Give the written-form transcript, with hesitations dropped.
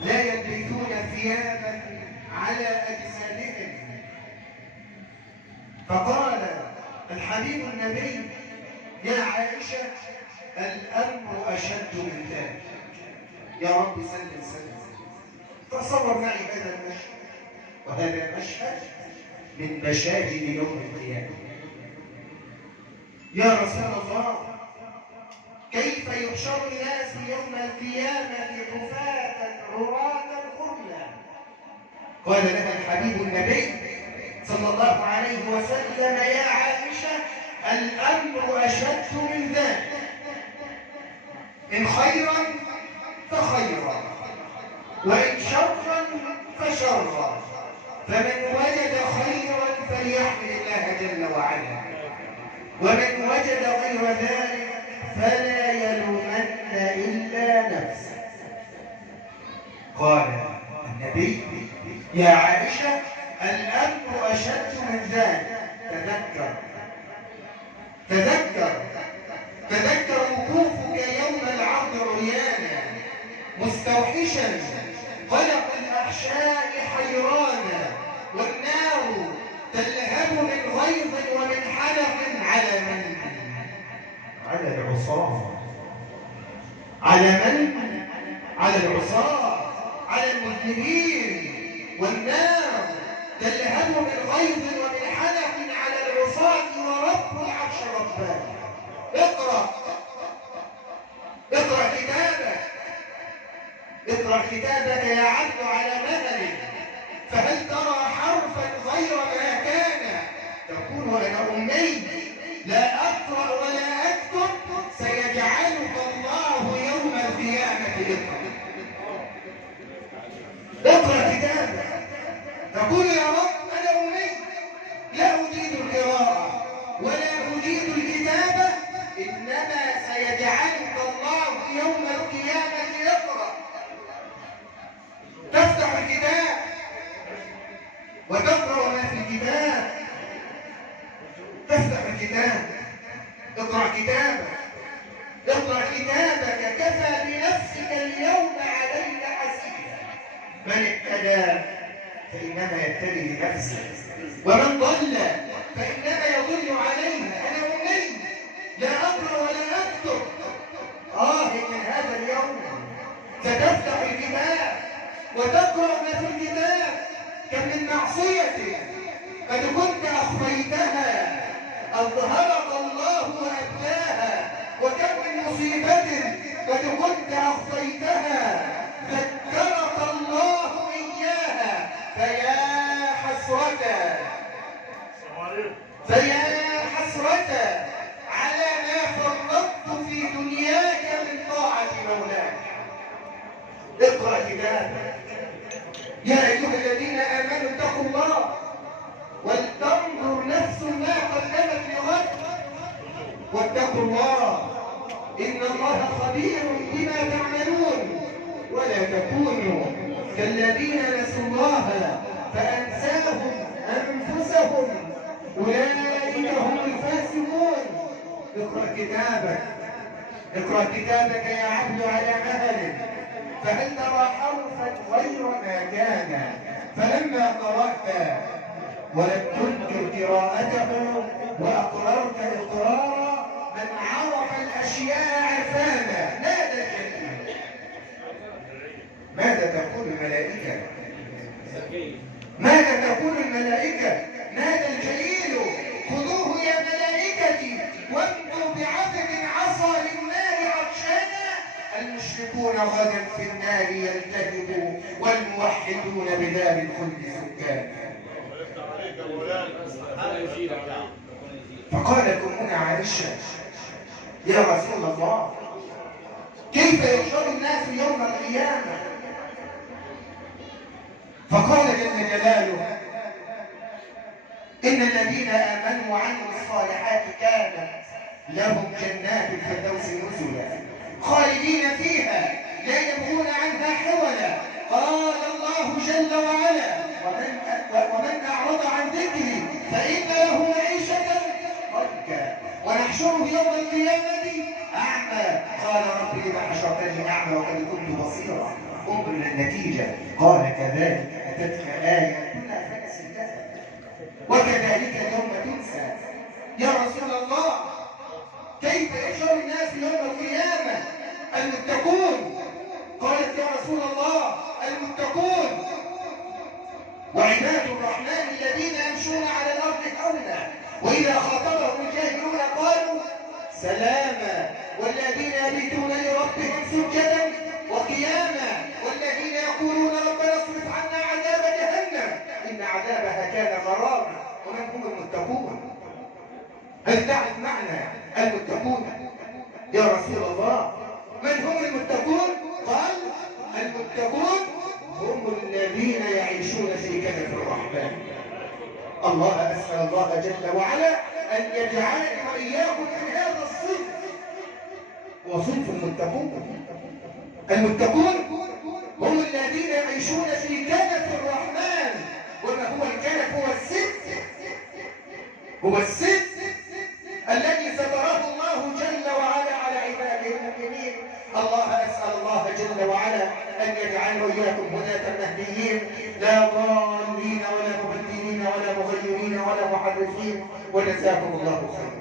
لا يلبسون ثيابا على أجسادهم. فقال الحبيب النبي: يا عائشة الأمر أشد من ذلك. يا رب سلم سلم. تصور معي هذا المشهد، وهذا مشهد من مشاهد يوم القيامة. يا رسول الله، كيف يحشر الناس يوم القيامة حفاة عراة غرلا؟ قال لها الحبيب النبي صلى الله عليه وسلم: يا عائشة الأمر أشد من ذلك، إن خيرا فخيرا، وإن شرا فشرا، فمن وجد خيرا فليحمد الله جل وعلا، ومن وجد غير ذلك فلا يلومن إلا نفسه. قال النبي: يا عائشة الأمر أشد من ذلك. تذكر وقوفك يوم العرض عريانا مستوحشا قلق الأحشاء حيرانا، والنار تلهب من غيظ ومن حلق على من؟ على العصاة. على من؟ على العصاة، على المذنبين. والنار تلهب من غيظ ومن حلق على العصاة، ورب العرش ربان. اقرأ كتابك، اقرأ كتابك يا عبد على مهل، فهل ترى حرفا غير ما كان؟ تقول أنا أمي لا أقرأ ولا أكتب، سيجعلك الله يوم القيامة اقرأ كتابك. تقول يا رب أنا أمي لا أجيد القراءة ولا أجيد الكتابة، إنما سيجعلك الله يوم القيامة اقرأ. تفتح الكتاب وتقرأ ما في الكتاب. تفتح الكتاب، اقرأ كتابك، اقرأ كتابك، كفى بنفسك اليوم عليك حسيبا. من اهتدى فإنما يهتدي لنفسه، ومن ضل فإنما يضل عليها. أنا أمي لا أقرأ ولا أكتب. من هذا اليوم ستفتح الكتاب وتقرأ ما في الكتاب. كم من معصية قد كنت أخفيتها أظهرك الله وأبداها، وكم من مصيبة قد كنت أخفيتها ذكرك الله إياها. فيا حسرة على ما فرطت في دنياك من طاعة مولاك. اقرأ كتابك. يا أيها الذين آمنوا اتقوا الله ولتنظر نفس ما قدمت لغد، واتقوا الله إن الله خبير بما تعملون، ولا تكونوا كالذين نسوا الله فأنساهم أنفسهم أولئك هم الفاسقون. اقرأ كتابك يا عبد على مهل، فهل ترى حرفا غير ما كان؟ فلما قرأت ولم تنكر قراءته وأقررت إقرارا، من عرف الأشياء عرفانا نادى الجليل. ماذا تقول الملائكة؟ ماذا تقول الملائكة؟ نادى الجليل: خذوه يا ملائكتي وامضوا بعبد عصى للنار عطشانا، المشركون غدا في النار يلتهبوا، والموحدون بدار الخلد سكانا. فقالت أمنا عائشة: يا رسول الله، كيف يحشر الناس يوم القيامة؟ فقال جل جلاله: إن الذين آمنوا وعملوا الصالحات كانت لهم جنات الفردوس نزلا خالدين فيها لا يبغون عنها حولا. قال الله جل وعلا: ومن أعرض عن ذكري فإن له معيشة ضنكا ونحشره يوم القيامة أعمى. قال رب لم حشرتني أعمى وقد كنت بصيرا. انظر إلى النتيجة. قال كذلك أتتك آياتنا فنسيتها وكذلك اليوم تنسى. يا رسول الله كيف يحشر الناس يوم القيامة؟ المتقون. قالت يا رسول الله المتقون وعباد الرحمن الذين يمشون على الأرض هونا وإذا خاطبهم الجاهلون قالوا سلاما والذين يبيتون لربهم سجدا وقياما والذين يقولون ربنا اصرف عنا عذاب جهنم إن عذابها كان غراما. ومن هم المتقون؟ هل تعرف معنى المتقون يا رسول الله؟ من هم المتقون؟ قال المتقون هم الذين يعيشون في كنف الرحمن. الله أسأل الله جل وعلا أن يجعلني وإياكم من هذا الصنف وصنف المتقون. المتقون هم الذين يعيشون في كنف الرحمن. وما هو الكنف؟ هو الست، هو الست الذي ستره الله جل وعلا على عباده المؤمنين. الله أسأل الله جل وعلا أن يجعلنا وإياكم هداة مهديين لا ضالين ولا مبدلين ولا مغيرين ولا محرفين. وجزاكم الله خيرا.